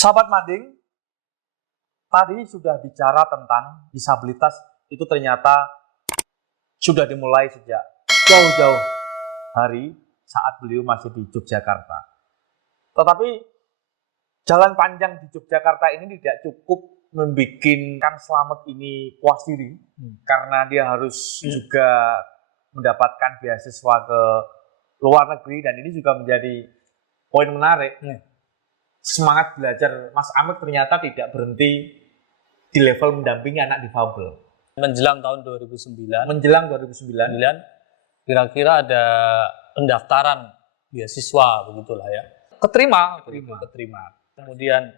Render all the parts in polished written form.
Sahabat Mading, tadi sudah bicara tentang disabilitas itu ternyata sudah dimulai sejak jauh-jauh hari saat beliau masih di Yogyakarta. Tetapi jalan panjang di Yogyakarta ini tidak cukup membuat Kang Slamet ini puas diri karena dia harus juga mendapatkan beasiswa ke luar negeri, dan ini juga menjadi poin menarik. Semangat belajar Mas Amit ternyata tidak berhenti di level mendampingi anak difabel. Menjelang tahun 2009, kira-kira ada pendaftaran beasiswa begitulah ya. Keterima. Kemudian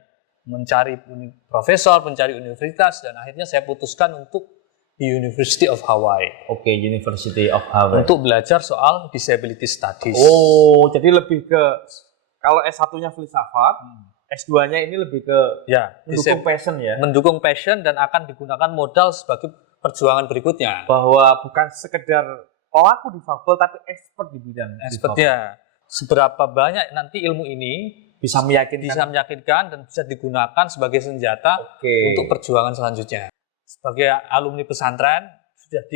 mencari profesor, mencari universitas, dan akhirnya saya putuskan untuk di University of Hawaii. Oke, University of Hawaii. Untuk belajar soal disability studies. Oh, jadi lebih ke kalau S1-nya filsafat, S2-nya ini lebih ke mendukung passion ya. Mendukung passion dan akan digunakan modal sebagai perjuangan berikutnya. Bahwa bukan sekedar pelaku difabel tapi expert di bidang expertnya. Seberapa banyak nanti ilmu ini bisa meyakinkan dan bisa digunakan sebagai senjata untuk perjuangan selanjutnya. Sebagai alumni pesantren sudah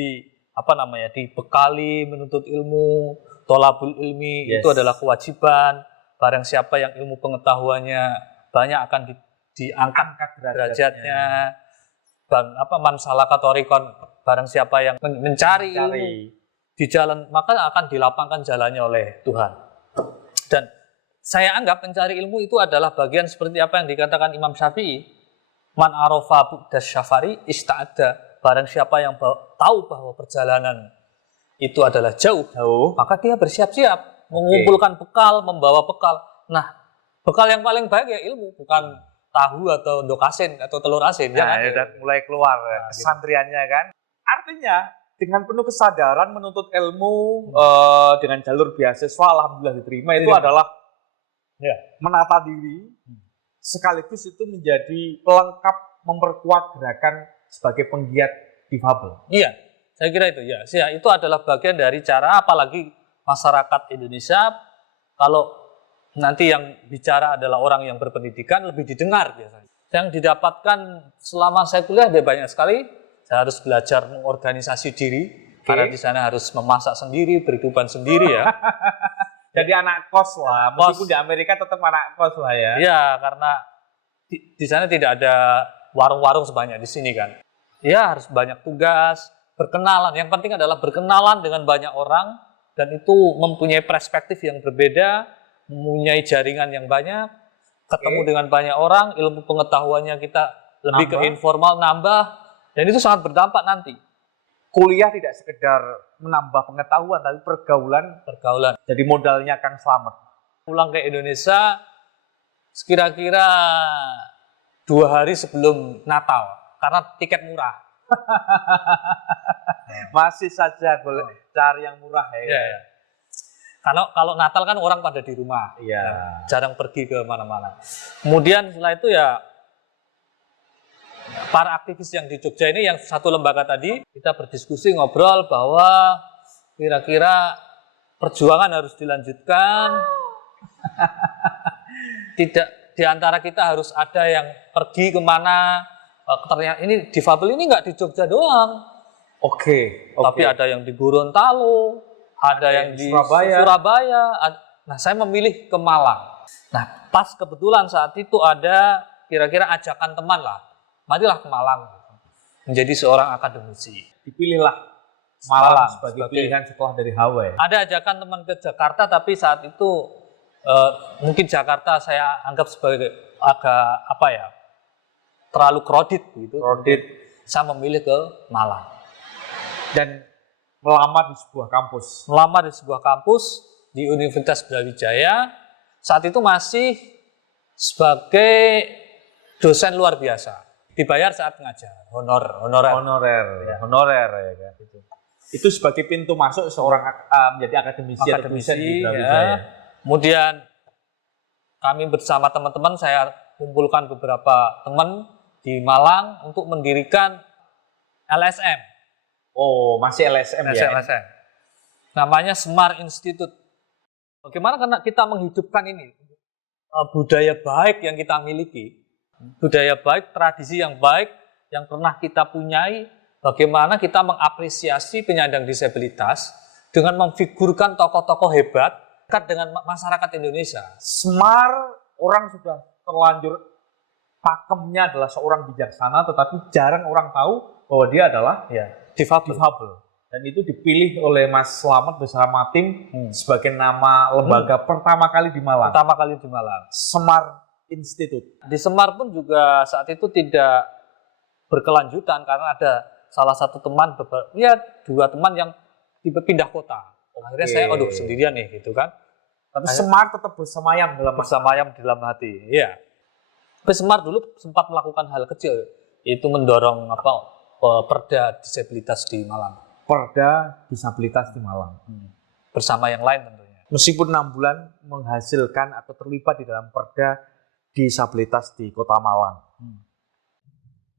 dibekali menuntut ilmu, tolabul ilmi itu adalah kewajiban. Barang siapa yang ilmu pengetahuannya banyak akan diangkat derajatnya. Dan man salaka thoriqon, barang siapa yang mencari ilmu di jalan, maka akan dilapangkan jalannya oleh Tuhan. Dan saya anggap mencari ilmu itu adalah bagian seperti apa yang dikatakan Imam Syafi'i, man arafa bu'das syafari ista'adda, barang siapa yang tahu bahwa perjalanan itu adalah jauh, maka dia bersiap-siap mengumpulkan bekal, membawa bekal. Nah, bekal yang paling baik ya ilmu, bukan tahu atau ndok asin atau telur asin. Nah, udah mulai keluar kesantriannya kan. Artinya dengan penuh kesadaran menuntut ilmu dengan jalur beasiswa, alhamdulillah diterima, itu adalah menata diri, sekaligus itu menjadi pelengkap memperkuat gerakan sebagai penggiat difabel. Iya, saya kira itu ya. Itu adalah bagian dari cara, apalagi masyarakat Indonesia, kalau nanti yang bicara adalah orang yang berpendidikan, lebih didengar biasanya. Yang didapatkan selama saya kuliah ada banyak sekali. Saya harus belajar mengorganisasi diri, karena di sana harus memasak sendiri, berkehidupan sendiri ya. Jadi anak kos lah, meskipun di Amerika tetap anak kos lah ya. Iya, karena di sana tidak ada warung-warung sebanyak di sini kan. Ya, harus banyak tugas, berkenalan. Yang penting adalah berkenalan dengan banyak orang, dan itu mempunyai perspektif yang berbeda, mempunyai jaringan yang banyak, ketemu dengan banyak orang, ilmu pengetahuannya kita lebih ke informal, nambah, dan itu sangat berdampak nanti. Kuliah tidak sekedar menambah pengetahuan, tapi pergaulan. Jadi modalnya Kang Slamet. Pulang ke Indonesia sekira-kira 2 hari sebelum Natal, karena tiket murah. Masih saja boleh cari yang murah ya. Kalau Natal kan orang pada di rumah, jarang pergi ke mana-mana. Kemudian setelah itu ya para aktivis yang di Jogja ini, yang satu lembaga tadi, kita berdiskusi, ngobrol bahwa kira-kira perjuangan harus dilanjutkan. Tidak di antara kita harus ada yang pergi kemana. Ternyata ini difabel ini nggak di Jogja doang. Tapi ada yang di Gorontalo, ada yang di Surabaya. Nah, saya memilih ke Malang. Nah, pas kebetulan saat itu ada kira-kira ajakan teman lah, marilah ke Malang menjadi seorang akademisi. Dipilihlah Malang sebagai pilihan setelah dari Hawaii. Ada ajakan teman ke Jakarta, tapi saat itu mungkin Jakarta saya anggap sebagai agak terlalu crowded gitu. Saya memilih ke Malang. Dan melamar di sebuah kampus. Di Universitas Brawijaya. Saat itu masih sebagai dosen luar biasa. Dibayar saat ngajar, honorer ya kan. Itu sebagai pintu masuk seorang menjadi akademisi di Brawijaya. Kemudian kami bersama teman-teman, saya kumpulkan beberapa teman di Malang untuk mendirikan LSM. Oh, masih LSM ya? LSM. Namanya Smart Institute. Bagaimana karena kita menghidupkan ini? budaya baik yang kita miliki, budaya baik, tradisi yang baik yang pernah kita punyai, bagaimana kita mengapresiasi penyandang disabilitas dengan memfigurkan tokoh-tokoh hebat dekat dengan masyarakat Indonesia. Semar orang sudah terlanjur pakemnya adalah seorang bijaksana, tetapi jarang orang tahu bahwa dia adalah difabel. Dan itu dipilih oleh Mas Slamet bersama tim sebagai nama lembaga pertama kali di Malang. Semar Institute. Di Semar pun juga saat itu tidak berkelanjutan karena ada salah satu teman, dua teman yang pindah kota. Akhirnya saya sendirian nih gitu kan. Tapi Semar tetap bersemayam dalam hati. Iya. Tapi Semar dulu sempat melakukan hal kecil, yaitu mendorong perda disabilitas di Malang. Perda disabilitas di Malang. Bersama yang lain tentunya. Meskipun 6 bulan menghasilkan atau terlibat di dalam perda disabilitas di Kota Malang.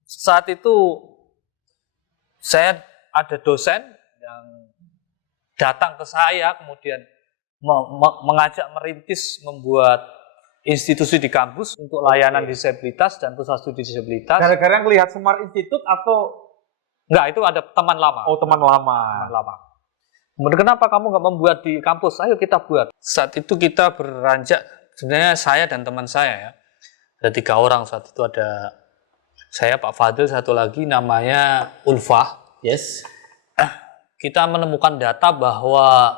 Saat itu saya ada dosen yang datang ke saya kemudian mengajak merintis membuat institusi di kampus untuk layanan disabilitas dan pusat studi disabilitas. Gara-gara melihat Semar Institute atau enggak, itu ada teman lama. Oh, teman lama. Kemudian kenapa kamu nggak membuat di kampus? Ayo kita buat. Saat itu kita beranjak, sebenarnya saya dan teman saya ya. Ada 3 orang saat itu, ada saya, Pak Fadil, satu lagi namanya Ulfah. Yes. Kita menemukan data bahwa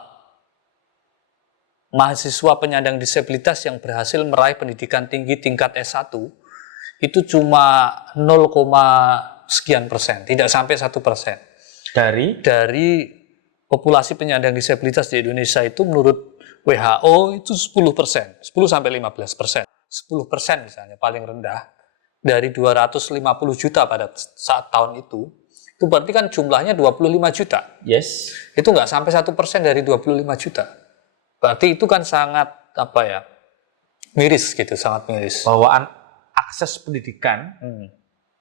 mahasiswa penyandang disabilitas yang berhasil meraih pendidikan tinggi tingkat S1 itu cuma 0, sekian persen, tidak sampai 1%. Dari populasi penyandang disabilitas di Indonesia itu menurut WHO itu 10%, 10 sampai 15%. 10% misalnya paling rendah dari 250 juta pada saat tahun itu berarti kan jumlahnya 25 juta. Yes. Itu nggak sampai 1% dari 25 juta. Berarti itu kan sangat miris gitu, sangat miris. Bahwa akses pendidikan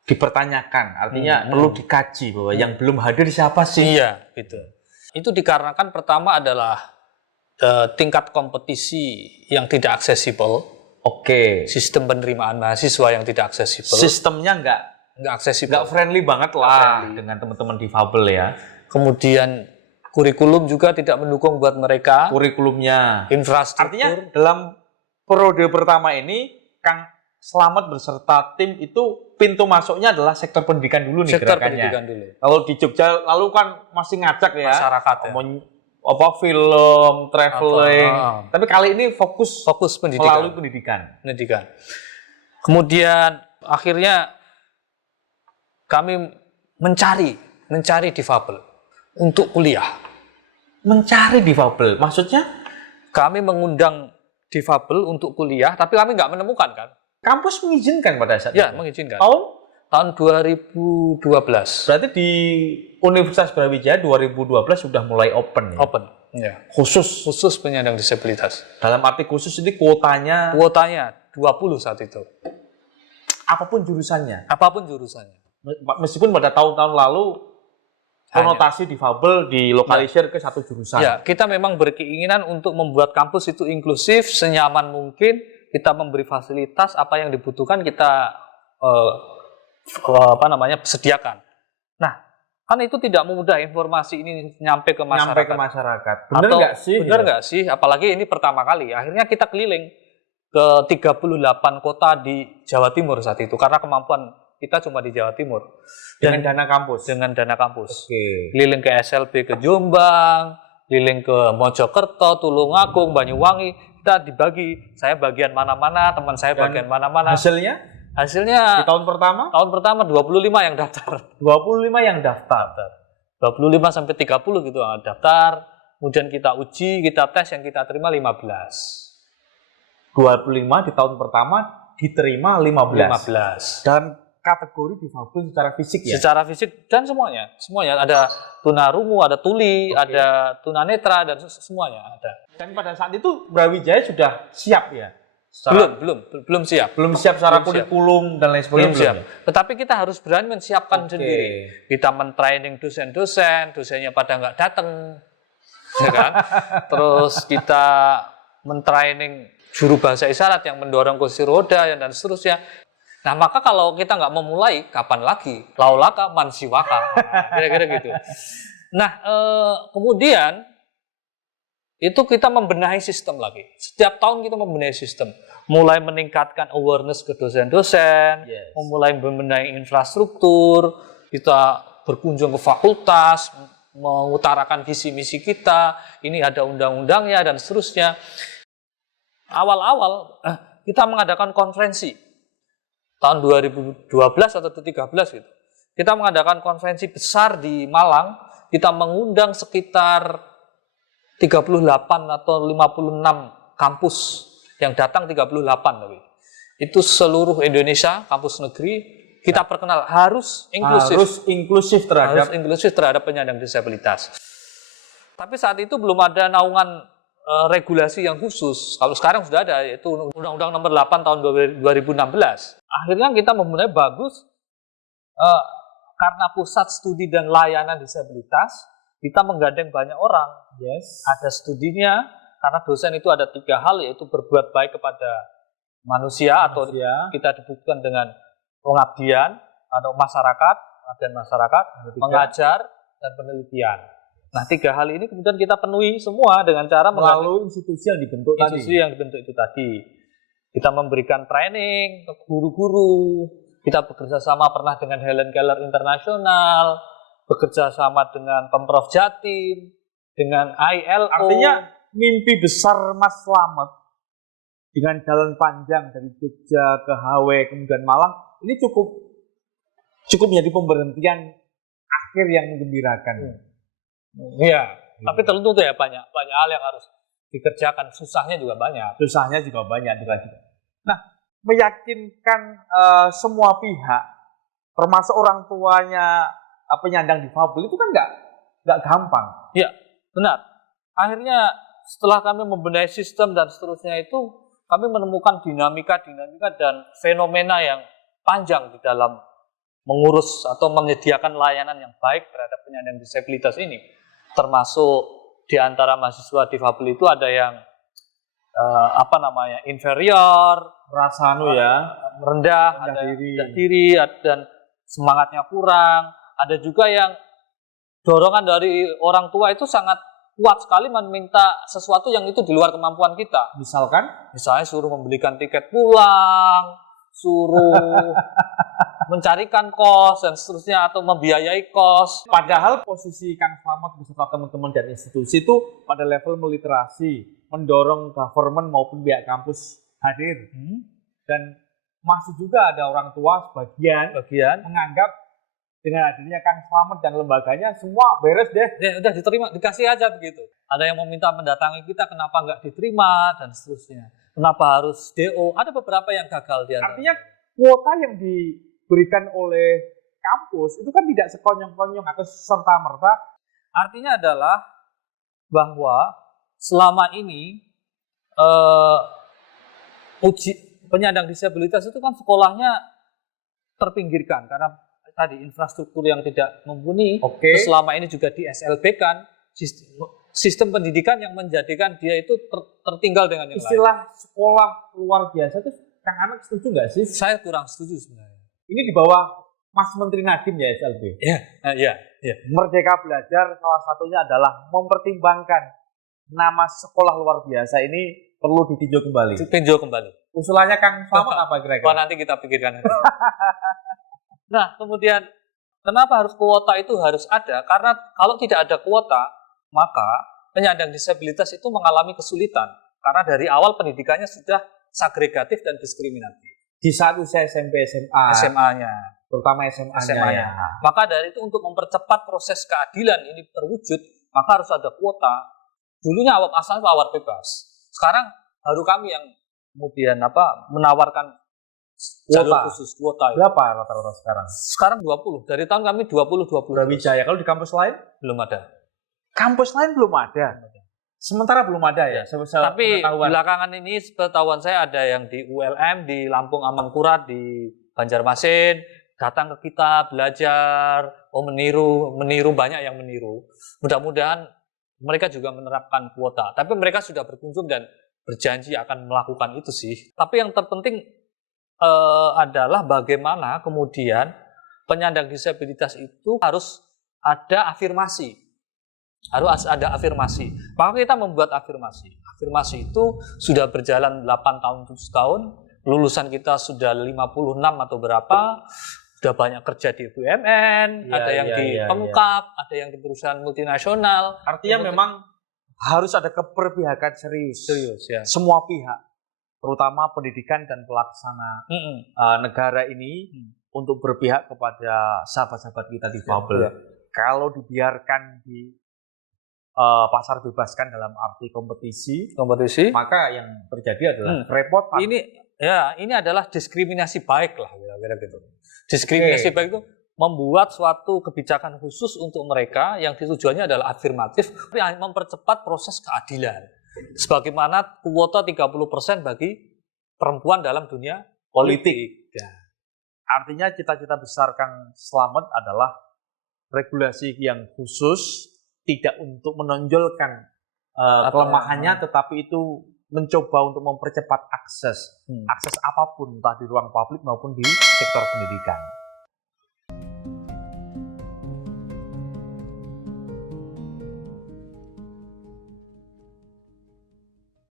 dipertanyakan, artinya perlu dikaji bahwa yang belum hadir siapa sih? Iya, gitu. Itu dikarenakan pertama adalah tingkat kompetisi yang tidak aksesibel. Sistem penerimaan mahasiswa yang tidak aksesibel. Sistemnya nggak aksesibel. Nggak friendly banget lah dengan teman-teman difabel ya. Kemudian kurikulum juga tidak mendukung buat mereka. Kurikulumnya. Infrastruktur. Artinya dalam periode pertama ini, Kang Slamet beserta tim itu pintu masuknya adalah sektor pendidikan dulu nih gerakannya. Pendidikan dulu. Kalau di Jogja lalu kan masih ngajak ya. Masyarakat ya. Film, traveling. Tapi kali ini fokus pendidikan. melalui pendidikan. Kemudian akhirnya kami mencari difabel untuk kuliah. Mencari difabel, maksudnya? Kami mengundang difabel untuk kuliah, tapi kami nggak menemukan kan. Kampus mengizinkan pada saat itu? Ya, mengizinkan. Tahun 2012. Berarti di Universitas Brawijaya 2012 sudah mulai open ya? Open, ya. Khusus penyandang disabilitas. Dalam arti khusus ini kuotanya? Kuotanya 20 saat itu. Apapun jurusannya? Apapun jurusannya. Meskipun pada tahun-tahun lalu konotasi difabel dilokalisir ke satu jurusan. Ya, kita memang berkeinginan untuk membuat kampus itu inklusif, senyaman mungkin, kita memberi fasilitas, apa yang dibutuhkan kita sediakan. Nah, kan itu tidak mudah informasi ini nyampe ke masyarakat. Benar nggak sih? Benar nggak sih? Apalagi ini pertama kali. Akhirnya kita keliling ke 38 kota di Jawa Timur saat itu, karena kemampuan kita cuma di Jawa Timur. Dengan dana kampus. Keliling ke SLB ke Jombang, keliling ke Mojokerto, Tulungagung, Banyuwangi. Kita dibagi, saya bagian mana-mana, teman saya bagian mana-mana. Hasilnya di tahun pertama? Tahun pertama 25 yang daftar. 25 yang daftar. 25 sampai 30 gitu daftar. Kemudian kita uji, kita tes, yang kita terima 15. 25 di tahun pertama diterima 15. 15. Dan kategori difabel secara fisik ya? Secara fisik dan semuanya. Ada tunarungu, ada tuli, ada tunanetra, dan semuanya ada. Dan pada saat itu Brawijaya sudah siap ya? Belum siap. Belum siap secara kurikulum dan lain sebagainya. Belum siap. Tetapi kita harus berani menyiapkan sendiri. Kita mentraining dosennya pada nggak datang. Ya kan? Terus kita mentraining juru bahasa isyarat yang mendorong kursi roda dan seterusnya. Nah, maka kalau kita nggak memulai, kapan lagi? Laulaka mansiwaka. Kira-kira gitu. Nah, kemudian itu kita membenahi sistem lagi. Setiap tahun kita membenahi sistem. Mulai meningkatkan awareness ke dosen-dosen, memulai membenahi infrastruktur, kita berkunjung ke fakultas, mengutarakan visi misi kita, ini ada undang-undangnya dan seterusnya. Awal-awal kita mengadakan konferensi tahun 2012 atau 2013 gitu. Kita mengadakan konferensi besar di Malang, kita mengundang sekitar 38 atau 56 kampus yang datang 38 tapi. Itu seluruh Indonesia, kampus negeri, kita perkenal harus inklusif terhadap penyandang disabilitas. Tapi saat itu belum ada naungan regulasi yang khusus. Kalau sekarang sudah ada, yaitu Undang-Undang Nomor 8 tahun 2016. Akhirnya kita memulai bagus karena pusat studi dan layanan disabilitas, kita menggandeng banyak orang. Ada studinya, karena dosen itu ada 3 hal, yaitu berbuat baik kepada manusia. Atau kita disebutkan dengan pengabdian atau masyarakat, mengajar, dan penelitian. Nah, 3 hal ini kemudian kita penuhi semua dengan cara melalui institusi yang dibentuk itu tadi. Kita memberikan training ke guru-guru, kita bekerja sama pernah dengan Helen Keller Internasional, bekerja sama dengan Pemprov Jatim, dengan ILO. Artinya mimpi besar Mas Slamet dengan jalan panjang dari Jogja ke HW kemudian Malang ini cukup menjadi pemberhentian akhir yang menggembirakan. Iya, tapi tentu ya banyak hal yang harus dikerjakan, susahnya juga banyak. Nah, meyakinkan semua pihak, termasuk orang tuanya penyandang difabel itu kan nggak gampang. Iya, benar. Akhirnya setelah kami membenahi sistem dan seterusnya itu, kami menemukan dinamika dan fenomena yang panjang di dalam mengurus atau menyediakan layanan yang baik terhadap penyandang disabilitas ini. Termasuk di antara mahasiswa difabel itu ada yang inferior, rendah diri dan semangatnya kurang. Ada juga yang dorongan dari orang tua itu sangat kuat sekali meminta sesuatu yang itu di luar kemampuan kita. Misalnya suruh membelikan tiket pulang, suruh mencarikan kos dan seterusnya, atau membiayai kos. Padahal posisi Kang Slamet beserta teman-teman dan institusi itu pada level meliterasi, mendorong government maupun pihak kampus hadir. Dan masih juga ada orang tua sebagian menganggap dengan hadirnya Kang Slamet dan lembaganya semua beres deh. Ya udah diterima, dikasih aja begitu. Ada yang meminta mendatangi kita, kenapa nggak diterima dan seterusnya. Kenapa harus DO? Ada beberapa yang gagal dia. Artinya kuota yang diberikan oleh kampus itu kan tidak sekonyong-konyong atau serta-merta. Artinya adalah bahwa selama ini penyandang disabilitas itu kan sekolahnya terpinggirkan karena tadi infrastruktur yang tidak mumpuni. Selama ini juga di SLB kan sistem pendidikan yang menjadikan dia itu tertinggal dengan yang lain. Istilah sekolah luar biasa itu Kang Anak setuju nggak sih? Saya kurang setuju sebenarnya. Ini di bawah Mas Menteri Nadiem ya SLB. Iya. Merdeka Belajar salah satunya adalah mempertimbangkan nama sekolah luar biasa ini perlu ditinjau kembali. Usulannya Kang Slamet apa kira-kira? Nanti kita pikirkan. Nah, kemudian kenapa harus kuota itu harus ada? Karena kalau tidak ada kuota, maka penyandang disabilitas itu mengalami kesulitan. Karena dari awal pendidikannya sudah segregatif dan diskriminatif. Di saat usia SMP, SMA-nya. Terutama SMA-nya. Ya. Maka dari itu untuk mempercepat proses keadilan ini terwujud, maka harus ada kuota. Dulunya asalnya awal bebas. Sekarang baru kami yang kemudian menawarkan jalur khusus kuota. Berapa rata-rata sekarang? Sekarang 20. Dari tahun kami 20. Brawijaya. Kalau di kampus lain? Belum ada. Kampus lain belum ada. Sementara belum ada ya. Tapi belakangan ini sepengetahuan saya ada yang di ULM, di Lampung Amangkurat, di Banjarmasin, datang ke kita belajar, meniru banyak yang meniru. Mudah-mudahan mereka juga menerapkan kuota. Tapi mereka sudah berkunjung dan berjanji akan melakukan itu sih. Tapi yang terpenting adalah bagaimana kemudian penyandang disabilitas itu harus ada afirmasi. Harus ada afirmasi. Maka kita membuat afirmasi. Afirmasi itu sudah berjalan 8 tahun, 7 tahun. Lulusan kita sudah 56 atau berapa. Sudah banyak kerja di BUMN, ada yang di Pemkap, ada yang di perusahaan multinasional. Artinya memang harus ada keberpihakan serius. Ya. Semua pihak, terutama pendidikan dan pelaksana negara ini untuk berpihak kepada sahabat-sahabat kita difabel. Ya. Kalau dibiarkan di pasar bebaskan dalam arti kompetisi, maka yang terjadi adalah kerepotan. Ini adalah diskriminasi baik lah, kira-kira gitu. Diskriminasi baik itu membuat suatu kebijakan khusus untuk mereka yang tujuannya adalah afirmatif, tapi mempercepat proses keadilan. Sebagaimana kuota 30% bagi perempuan dalam dunia politik. Ya. Artinya cita-cita besar Kang Slamet adalah regulasi yang khusus, tidak untuk menonjolkan kelemahannya, tetapi itu mencoba untuk mempercepat akses apapun, entah di ruang publik maupun di sektor pendidikan.